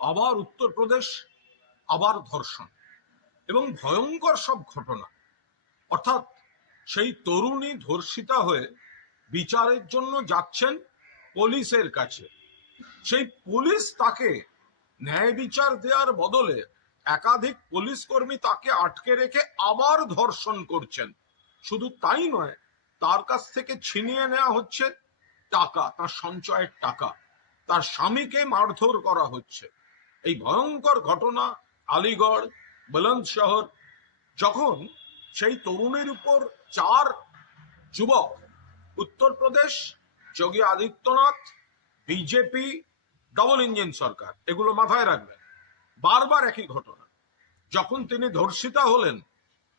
আবার উত্তরপ্রদেশ, আবার ধর্ষণ এবং ভয়ঙ্কর সব ঘটনা। অর্থাৎ সেই তরুণী ধর্ষিতা হয়ে বিচারের জন্য যাচ্ছেন পুলিশের কাছে, সেই পুলিশ তাকে ন্যায় বিচার দেওয়ার বদলে একাধিক পুলিশ কর্মী তাকে আটকে রেখে আবার ধর্ষণ করছেন। শুধু তাই নয়, তার কাছ থেকে ছিনিয়ে নেওয়া হচ্ছে টাকা, তার সঞ্চয়ের টাকা, তার স্বামীকে মারধর করা হচ্ছে। এই ভয়ঙ্কর ঘটনা আলিগড়, বুলন্দশহর। যখন সেই তরুণীর উপর 4 যুবক, Uttar Pradesh, Yogi Adityanath, BJP, double engine সরকার, এগুলো মাথায় রাখবেন, বারবার একই ঘটনা। যখন তিনি ধর্ষিতা হলেন,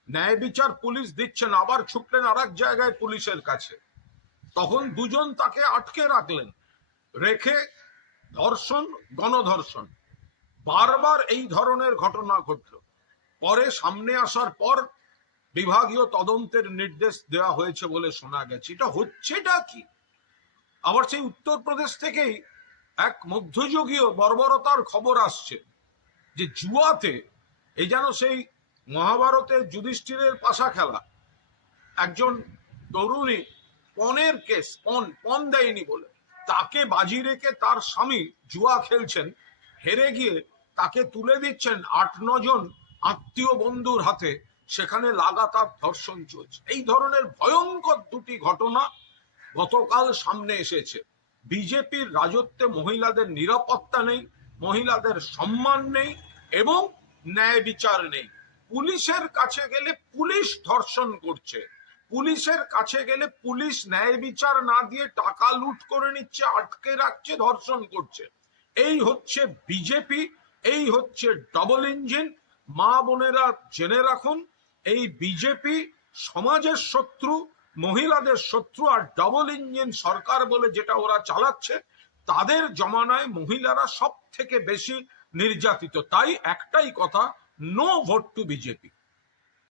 ন্যায় বিচার পুলিশ দিচ্ছেন, আবার ছুটলেন আর এক জায়গায় পুলিশের কাছে, তখন দুজন তাকে আটকে রাখলেন, রেখে ধর্ষণ, গণধর্ষণ, বারবার এই ধরনের ঘটনা ঘটল। পরে সামনে আসার পর বিভাগীয় তদন্তের নির্দেশ দেওয়া হয়েছে বলে শোনা গেছে। এটা হচ্ছেটা কি? আবার সেই উত্তরপ্রদেশ থেকেই এক মধ্যযুগীয় বর্বরতার খবর আসছে, যে জুয়াতে, এই যেন সেই মহাভারতের যুধিষ্ঠিরের পাশা খেলা, একজন তরুণী পণের কেস, পণ দেয়নি বলে তাকে বাজি রেখে তার স্বামী জুয়া খেলছেন, হেরে গিয়ে তাকে তুলে দিচ্ছেন 8-9 জন আত্মীয় বন্ধুর হাতে, সেখানে লাগাতার ধর্ষণ চলছে। এই ধরনের ভয়ঙ্কর দুটি ঘটনা গতকাল সামনে এসেছে। বিজেপির রাজত্বে মহিলাদের নিরাপত্তা নেই, মহিলাদের সম্মান নেই এবং ন্যায় বিচার নেই। পুলিশের কাছে গেলে পুলিশ ধর্ষণ করছে, পুলিশের কাছে গেলে পুলিশ ন্যায় বিচার না দিয়ে টাকা লুট করে নিচ্ছে, আটকে রাখছে, ধর্ষণ করছে। এই হচ্ছে বিজেপি, এই হচ্ছে ডবল ইঞ্জিন। মা বোনেরা জেনে রাখুন, এই বিজেপি সমাজের শত্রু, মহিলাদের শত্রু। আর ডবল ইঞ্জিন সরকার বলে যেটা ওরা চালাচ্ছে, তাদের জমানায় মহিলারা সব থেকে বেশি নির্যাতিত। তাই একটাই কথা, নো ভোট টু বিজেপি।